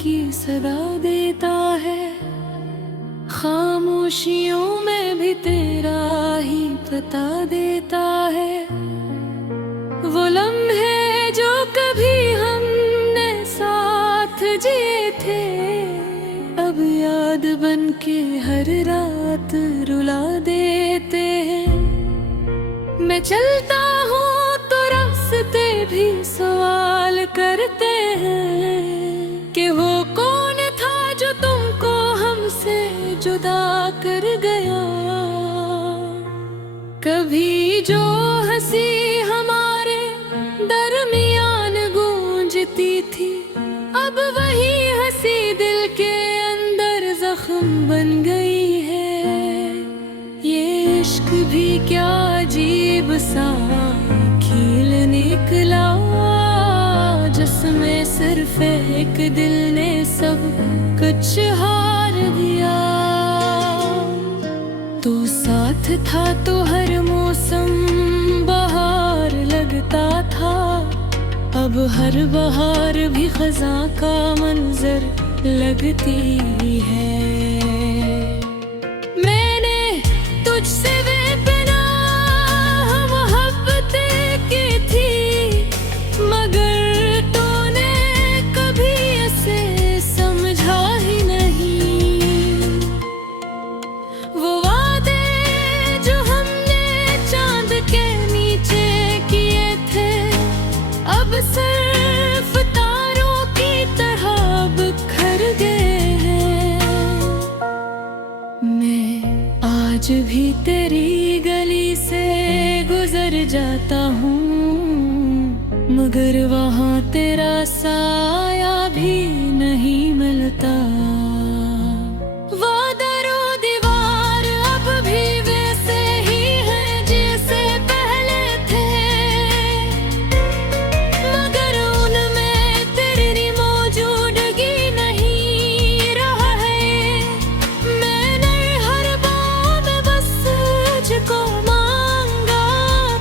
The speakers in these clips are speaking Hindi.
की सदा देता है। खामोशियों में भी तेरा ही पता देता है। वो लम्हे जो कभी हमने साथ जिए थे, अब याद बन के हर रात रुला देते हैं। मैं चलता हूँ तो रास्ते भी सवाल करते हैं कि वो कौन था जो तुमको हमसे जुदा कर गया। कभी जो हंसी हमारे दरमियान गूंजती थी, अब वही हंसी दिल के अंदर जख्म बन गई है। ये इश्क भी क्या अजीब सा खेल निकला, जिसमें सिर्फ एक दिल ने सब कुछ हार दिया। तो साथ था तो हर मौसम बहार लगता था, अब हर बहार भी खज़ां का मंजर लगती है। मैंने तुझसे बेपनाह मोहब्बतें की थी, मगर तूने कभी ऐसे समझा ही नहीं। वो वादे जो हमने चांद के नीचे किए थे, अब सिर्फ तारों की तरह बिखर गए हैं। मैं आज भी तेरी गली से गुजर जाता हूँ, मगर वहाँ तेरा साया भी नहीं मिलता। वो दरो दीवार अब भी वैसे ही है जैसे पहले थे, मगर उनमें तेरी मौजूदगी नहीं रहा है। मैंने हर बार में बस तुझको मांगा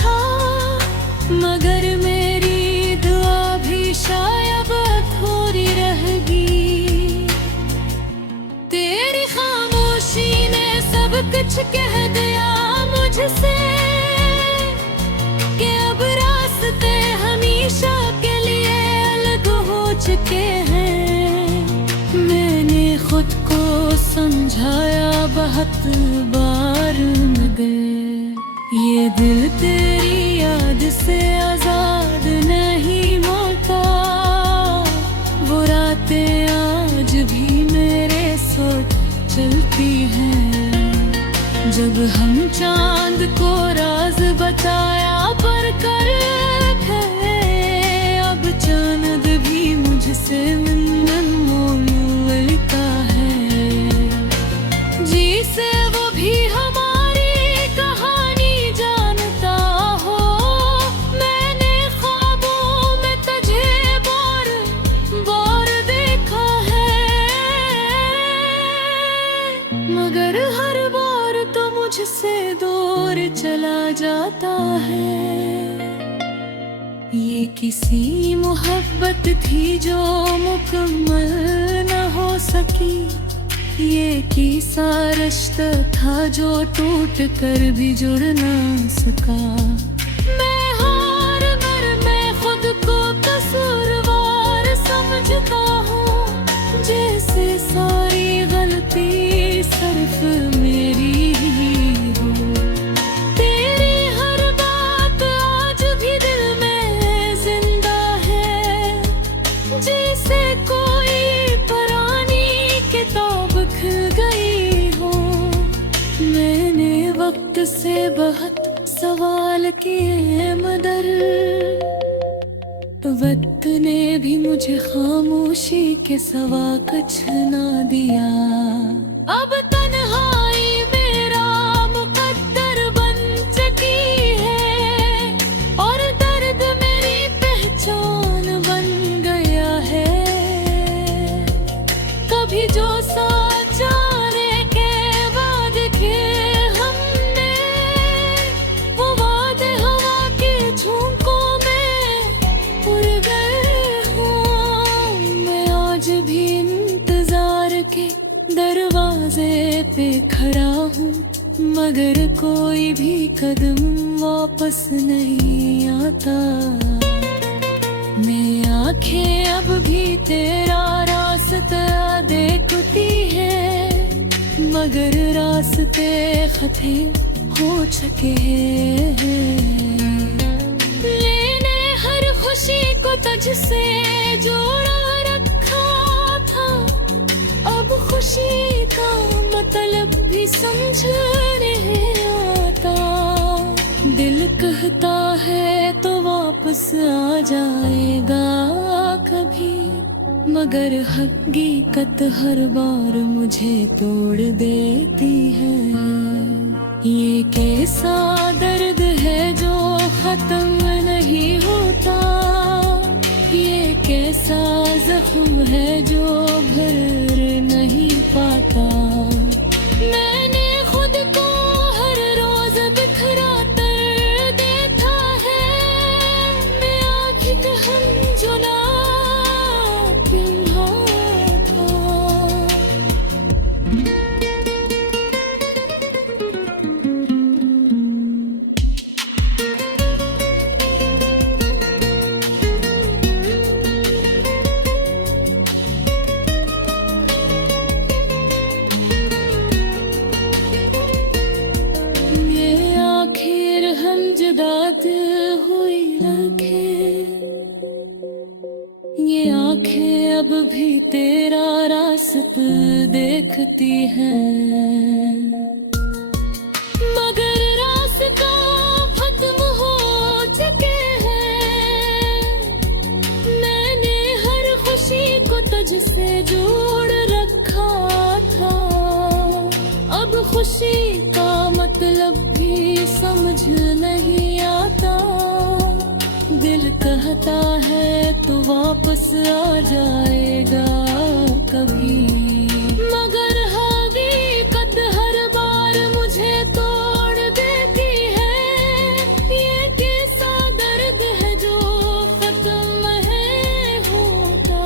था, मगर मेरी दुआ भी शायद थोड़ी रह गई। तेरी खामोशी ने सब कुछ कह दिया मुझसे कि अब रास्ते हमेशा के लिए अलग हो चुके हैं। मैंने खुद को समझाया बहुत बार, मगर ये दिल तेरी याद से आजाद नहीं होता। वो रातें आज भी मेरे सोच चलती हैं, जब हम चांद को राज बताया पर कर गए। अब चांद भी मुझसे मिलन मोलता है, जी से वो भी हमारी कहानी जानता हो। मैंने ख्वाबों में तुझे बार देखा है, मगर हर बार तो मुझसे दूर चला जाता है। ये किसी मोहब्बत थी जो मुकम्मल न हो सकी, ये किसा रिश्ता था जो टूट कर भी जुड़ ना सका। मैं हार कर मैं खुद को कसूरवार समझता हूँ, जैसे सारी गलती सिर्फ मेरी ही हो। तेरी हर बात आज भी दिल में जिंदा है, जैसे कोई पुरानी किताब खुल गई हो। मैंने वक्त से बहुत सवाल किए, मगर वक्त ने भी मुझे खामोशी के सिवा कुछ ना दिया। अब तन्हाई मेरा मुकद्दर बन चुकी है, और दर्द मेरी पहचान बन गया है। कभी जो साथ जाने के बाद किए हमने, वो वादे हवा के झोंकों में उड़ गए हों। मैं आज भी के दरवाजे पे खड़ा हूँ, मगर कोई भी कदम वापस नहीं आता। मेरी आँखें अब भी तेरा रास्ता देखती है, मगर रास्ते खते हो चुके हैं। मैंने हर खुशी को तुझसे जोड़ा रखा था, अब खुशी का मतलब भी समझ नहीं आता। दिल कहता है तो वापस आ जाएगा कभी, मगर हकीकत हर बार मुझे तोड़ देती है। ये कैसा दर्द है जो खत्म नहीं होता, ये कैसा जख्म है जो भर नहीं पाता। मैंने खुद को हर रोज बिखरा कर देखा है, मैं आँखी का हम जुला पिन्हा था। हुई रखे ये आंखें अब भी तेरा रास्ता देखती हैं, मगर रास्ता खत्म हो चुके हैं। मैंने हर खुशी को तुझसे जोड़ रखा था, अब खुशी का मतलब भी समझ नहीं आता। दिल कहता है तो वापस आ जाएगा कभी, मगर हकीकत हर बार मुझे तोड़ देती है। ये कैसा दर्द है जो खत्म है होता।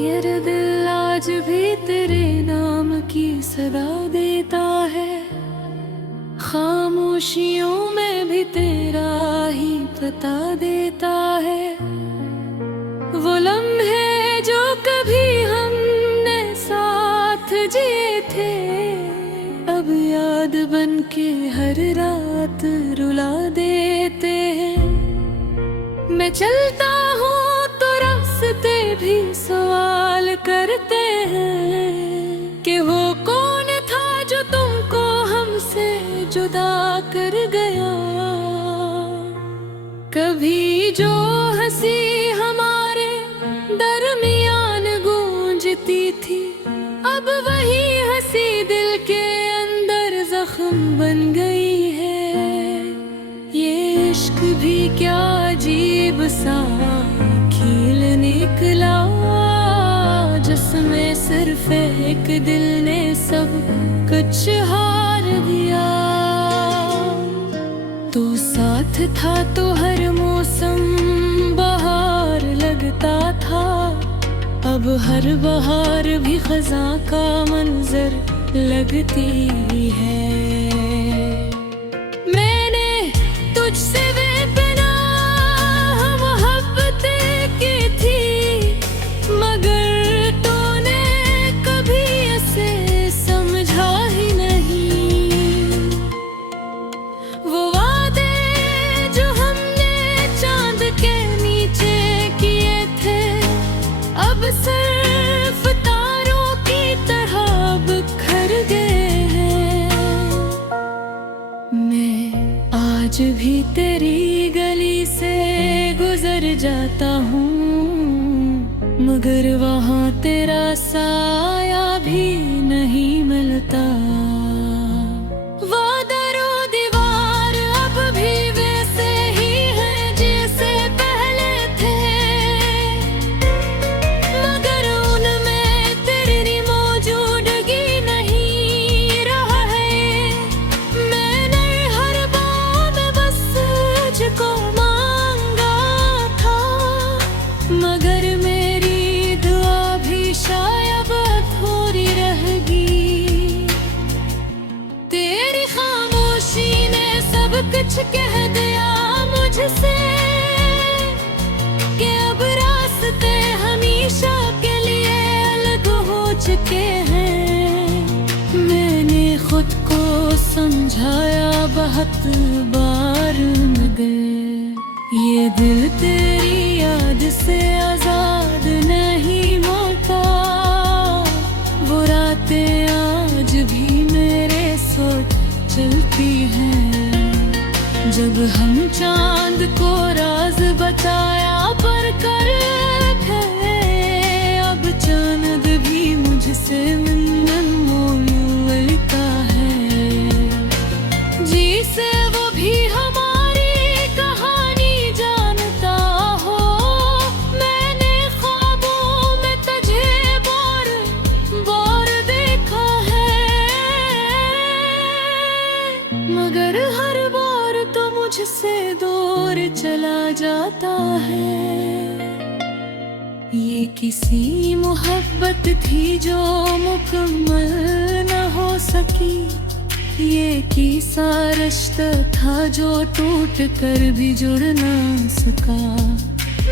मेरा दिल आज भी तेरे नाम की सदा देता है, खामोशियों में भी तेरा ही पता देता है। वो लम्हे जो कभी हमने साथ जिए थे, अब याद बन के हर रात रुला देते हैं। मैं चलता हूँ तो रास्ते भी सवाल करते हैं कि वो कौन था जो तुमको हमसे जुदा कर गया। कभी जो हंसी हमारे दरमियान गूंजती थी, अब वही हंसी दिल के अंदर जख्म बन गई है। ये इश्क भी क्या अजीब सा खेल निकला, जिसमें सिर्फ एक दिल ने सब कुछ हार दिया। तो साथ था तो हर मौसम बहार लगता था, अब हर बहार भी खज़ां का मंजर लगती है। मैंने तुझसे सिर्फ तारों की तरह बिखर गए हैं। मैं आज भी तेरी गली से गुजर जाता हूँ, मगर वहाँ तेरा साया भी नहीं मिलता। कुछ कह दिया मुझसे कि अब रास्ते हमेशा के लिए अलग हो चुके हैं। मैंने खुद को समझाया बहुत बार मगर ये दिल तेरी याद से आजाद नहीं होता। वो रातें आज भी मेरे सोच चलती हैं। जब हम चांद को राज बताया पर कर गए, अब चांद भी मुझसे मिलन मोलता है। जी से वो भी हमारी कहानी जानता हो। मैंने ख्वाबों में तुझे बार देखा है, मगर हर बार तो मुझसे दूर चला जाता है। ये किसी मोहब्बत थी जो मुकम्मल न हो सकी। ये किसा रिश्ता था जो टूट कर भी जुड़ ना सका।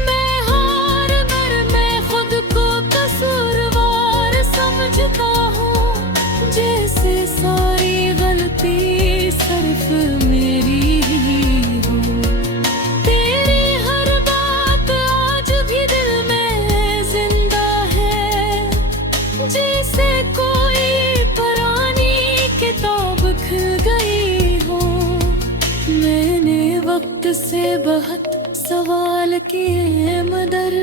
मैं हार कर मैं खुद को कसूरवार समझता हूँ, जैसे सारी गलती सिर्फ मेरी ही हो। तेरी हर बात आज भी दिल में जिंदा है, जैसे कोई पुरानी किताब खुल गई हो। मैंने वक्त से बहुत सवाल किए मगर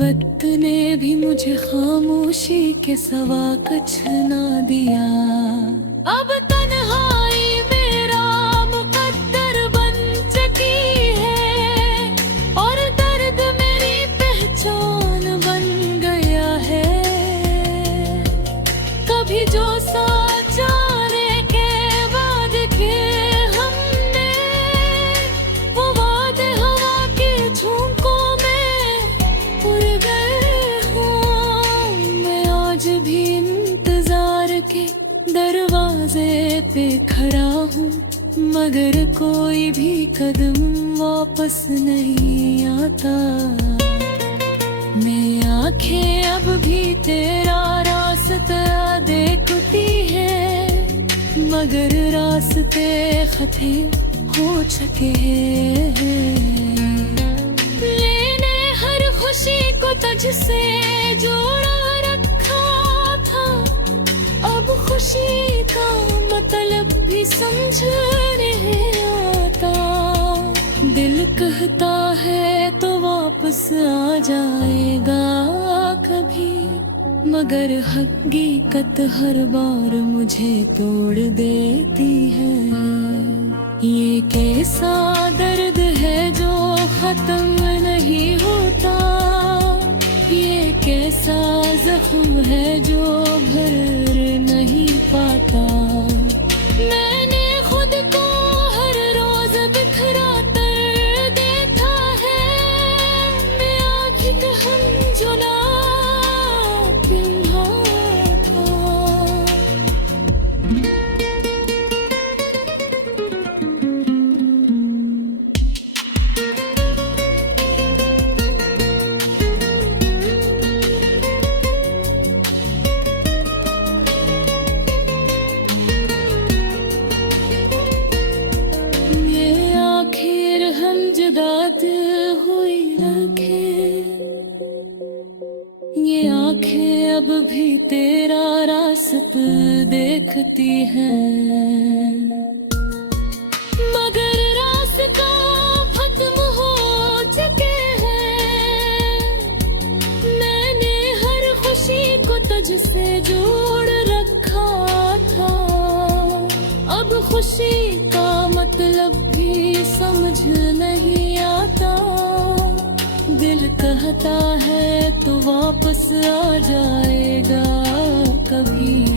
वक्त ने भी मुझे खामोशी के सिवा कुछ ना दिया। अब तन्हाई मेरा मुकद्दर बन चुकी है और दर्द मेरी पहचान बन गया है। कभी जो साथ जाने के बाद किए हमने, वो वादे हवा के झोंकों में उड़ गए हों। मैं आज भी इंतजार के दरवाजे पे खड़ा हूँ, मगर कोई भी कदम वापस नहीं आता। मेरी आंखें अब भी तेरा रास्ता देखती है, मगर रास्ते खते हो चुके हैं। मैंने हर खुशी को तुझसे जोड़ा रखा था, अब खुशी का मतलब भी समझ नहीं आता। दिल कहता है तो वापस आ जाएगा कभी, मगर हकीकत हर बार मुझे तोड़ देती है। ये कैसा दर्द है जो खत्म नहीं होता, ये कैसा जख्म है जो भर नहीं पाता। मैंने खुद को हर रोज बिखरा कर देखा है, मैं आँखी का हम जुला पिन्हा था। जुदात हुई रखे, ये आंखें अब भी तेरा रास्ता देखती हैं, मगर रास्ता खत्म हो चुके हैं। मैंने हर खुशी को तुझसे जोड़ रखा था, अब खुशी का मतलब भी समझ नहीं आता। दिल कहता है तो वापस आ जाएगा कभी।